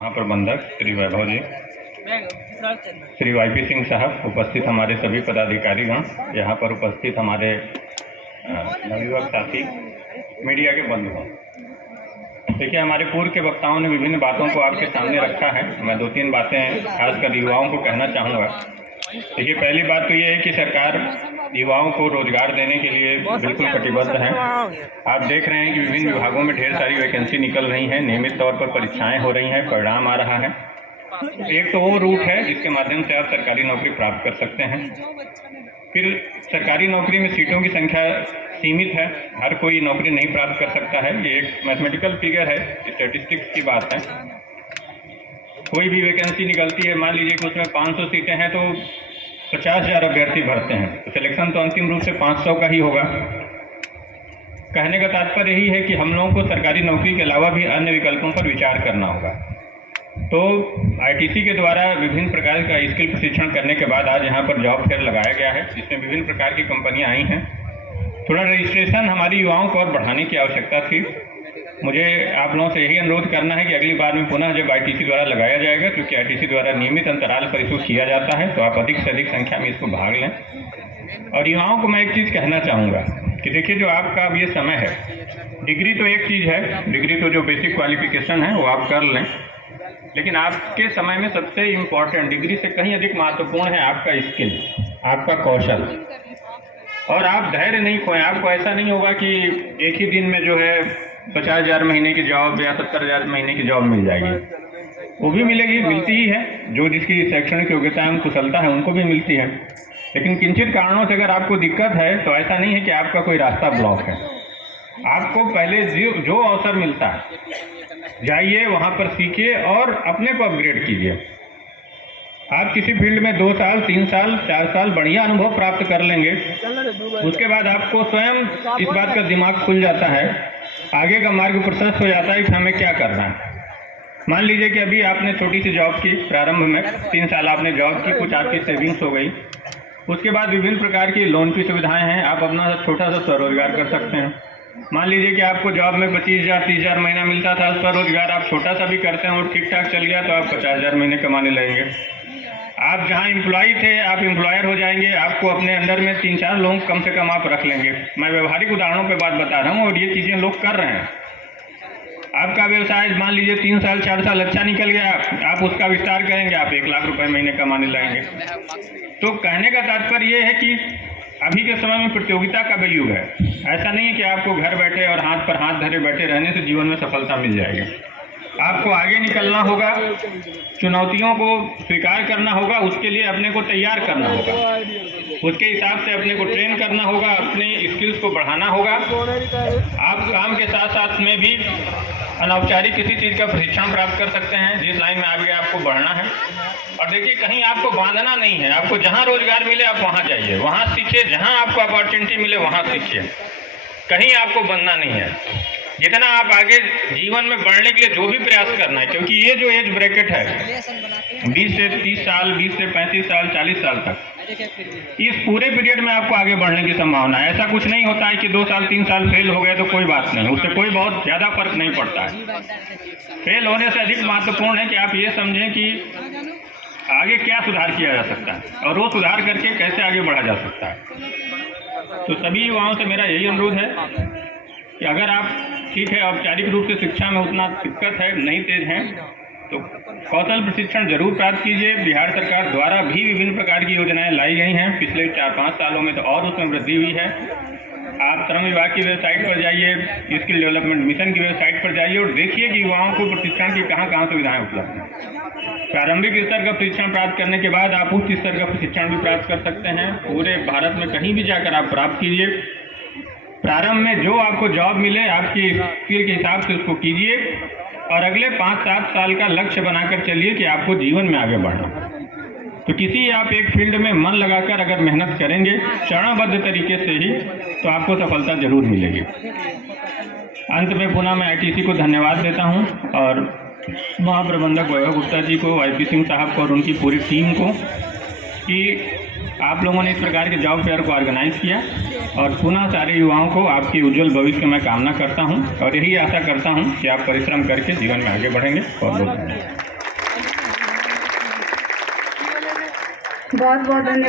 महाप्रबंधक श्री वैभव जी, श्री वाईपी सिंह साहब, उपस्थित हमारे सभी पदाधिकारीगण, यहाँ पर उपस्थित हमारे नवयुवक साथी, मीडिया के बंधुओं। देखिए, हमारे पूर्व के वक्ताओं ने विभिन्न बातों को आपके सामने रखा है। मैं दो तीन बातें खासकर युवाओं को कहना चाहूँगा। देखिए, पहली बात तो ये है कि सरकार युवाओं को रोजगार देने के लिए बिल्कुल कटिबद्ध है। आप देख रहे हैं कि विभिन्न विभागों में ढेर सारी वैकेंसी निकल रही हैं, नियमित तौर पर परीक्षाएं हो रही हैं, परिणाम आ रहा है। एक तो वो रूट है जिसके माध्यम से आप सरकारी नौकरी प्राप्त कर सकते हैं। फिर सरकारी नौकरी में सीटों की संख्या सीमित है, हर कोई नौकरी नहीं प्राप्त कर सकता है। ये एक मैथमेटिकल फिगर है, स्टैटिस्टिक्स की बात है। कोई भी वैकेंसी निकलती है, मान लीजिए कि उसमें 500 सीटें हैं तो 50,000 अभ्यर्थी भरते हैं, तो सिलेक्शन तो अंतिम रूप से 500 का ही होगा। कहने का तात्पर्य यही है कि हम लोगों को सरकारी नौकरी के अलावा भी अन्य विकल्पों पर विचार करना होगा। तो आईटीसी के द्वारा विभिन्न प्रकार का स्किल प्रशिक्षण करने के बाद आज यहाँ पर जॉब फेयर लगाया गया है, जिसमें विभिन्न प्रकार की कंपनियाँ आई हैं। थोड़ा रजिस्ट्रेशन हमारी युवाओं को और बढ़ाने की आवश्यकता थी। मुझे आप लोगों से यही अनुरोध करना है कि अगली बार में पुनः जब आईटीसी द्वारा लगाया जाएगा, क्योंकि आईटीसी द्वारा नियमित अंतराल पर इसको किया जाता है, तो आप अधिक से अधिक संख्या में इसको भाग लें। और युवाओं को मैं एक चीज़ कहना चाहूँगा कि देखिए, जो आपका अब ये समय है, डिग्री तो एक चीज़ है, डिग्री तो जो बेसिक क्वालिफिकेशन है वो आप कर लें, लेकिन आपके समय में सबसे इम्पॉर्टेंट, डिग्री से कहीं अधिक महत्वपूर्ण है आपका स्किल, आपका कौशल। और आप धैर्य नहीं खोएं। आपको ऐसा नहीं होगा कि एक ही दिन में जो है 50,000 महीने की जॉब या 70,000 महीने की जॉब मिल जाएगी। वो भी मिलेगी, मिलती ही है, जो जिसकी शैक्षणिक योग्यता एवं कुशलता है उनको भी मिलती है। लेकिन किंचित कारणों से अगर आपको दिक्कत है तो ऐसा नहीं है कि आपका कोई रास्ता ब्लॉक है। आपको पहले जो अवसर मिलता है जाइए, वहाँ पर सीखिए और अपने को अपग्रेड कीजिए। आप किसी फील्ड में 2 साल 3 साल 4 साल बढ़िया अनुभव प्राप्त कर लेंगे, उसके बाद आपको स्वयं इस बात का दिमाग खुल जाता है, आगे का मार्ग प्रशस्त हो जाता है कि हमें क्या करना है। मान लीजिए कि अभी आपने छोटी सी जॉब की, प्रारंभ में 3 साल आपने जॉब की, कुछ आपकी सेविंग्स हो गई, उसके बाद विभिन्न प्रकार की लोन की सुविधाएं हैं, आप अपना छोटा सा स्वरोजगार कर सकते हैं। मान लीजिए कि आपको जॉब में 25,000 30,000 महीना मिलता था, स्वरोजगार आप छोटा सा भी करते हैं और ठीक ठाक चल गया तो आप 50,000 महीने कमाने लगेंगे। आप जहां एम्प्लॉय थे आप एम्प्लॉयर हो जाएंगे, आपको अपने अंडर में 3-4 लोग कम से कम आप रख लेंगे। मैं व्यवहारिक उदाहरणों पे बात बता रहा हूं और ये चीज़ें लोग कर रहे हैं। आपका व्यवसाय मान लीजिए 3 साल 4 साल अच्छा निकल गया, आप उसका विस्तार करेंगे, आप 1 लाख रुपए महीने कमाने लगेंगे। तो कहने का तात्पर्य ये है कि अभी के समय में प्रतियोगिता का भी युग है। ऐसा नहीं है कि आपको घर बैठे और हाथ पर हाथ धरे बैठे रहने से जीवन में सफलता मिल जाएगी। आपको आगे निकलना होगा, चुनौतियों को स्वीकार करना होगा, उसके लिए अपने को तैयार करना होगा, उसके हिसाब से अपने को ट्रेन करना होगा, अपने स्किल्स को बढ़ाना होगा। आप काम के साथ साथ में भी अनौपचारिक किसी चीज़ का प्रशिक्षण प्राप्त कर सकते हैं, जिस लाइन में आगे आपको बढ़ना है। और देखिए, कहीं आपको बांधना नहीं है, आपको जहाँ रोजगार मिले आप वहाँ जाइए, वहाँ सीखिए, जहाँ आपको अपॉर्चुनिटी मिले वहाँ सीखिए, कहीं आपको बंधना नहीं है। जितना आप आगे जीवन में बढ़ने के लिए जो भी प्रयास करना है, क्योंकि ये जो एज ब्रैकेट है 20 से 30 साल, 20 से 35 साल, 40 साल तक, इस पूरे पीरियड में आपको आगे बढ़ने की संभावना है। ऐसा कुछ नहीं होता है कि 2 साल 3 साल फेल हो गए तो कोई बात नहीं, उससे कोई बहुत ज़्यादा फर्क नहीं पड़ता है। फेल होने से अधिक महत्वपूर्ण है कि आप ये समझें कि आगे क्या सुधार किया जा सकता है और वो सुधार करके कैसे आगे बढ़ा जा सकता है। तो सभी युवाओं से मेरा यही अनुरोध है कि अगर आप ठीक है औपचारिक रूप से शिक्षा में उतना दिक्कत है, नहीं तेज हैं, तो कौशल प्रशिक्षण जरूर प्राप्त कीजिए। बिहार सरकार द्वारा भी विभिन्न प्रकार की योजनाएं लाई गई हैं पिछले 4-5 सालों में, तो और उसमें वृद्धि हुई है। आप श्रम विभाग की वेबसाइट पर जाइए, स्किल डेवलपमेंट मिशन की वेबसाइट पर जाइए और देखिए कि युवाओं को प्रशिक्षण की कहाँ सुविधाएं उपलब्ध हैं। प्रारंभिक स्तर का प्रशिक्षण प्राप्त करने के बाद आप उच्च स्तर का प्रशिक्षण भी प्राप्त कर सकते हैं। पूरे भारत में कहीं भी जाकर आप प्राप्त कीजिए। प्रारंभ में जो आपको जॉब मिले आपकी स्किल के हिसाब से उसको कीजिए और अगले 5-7 साल का लक्ष्य बनाकर चलिए कि आपको जीवन में आगे बढ़ना। तो किसी आप एक फील्ड में मन लगाकर अगर मेहनत करेंगे चरणबद्ध तरीके से ही, तो आपको सफलता जरूर मिलेगी। अंत में पुनः मैं आईटीसी को धन्यवाद देता हूं और महाप्रबंधक वैभव गुप्ता जी को, वाईपी सिंह साहब को और उनकी पूरी टीम को कि आप लोगों ने इस प्रकार के जॉब फेयर को ऑर्गेनाइज किया। और पुनः सारे युवाओं को आपके उज्जवल भविष्य की मैं कामना करता हूं और यही आशा करता हूं कि आप परिश्रम करके जीवन में आगे बढ़ेंगे। बहुत बहुत धन्यवाद। बहुत बहुत धन्यवाद।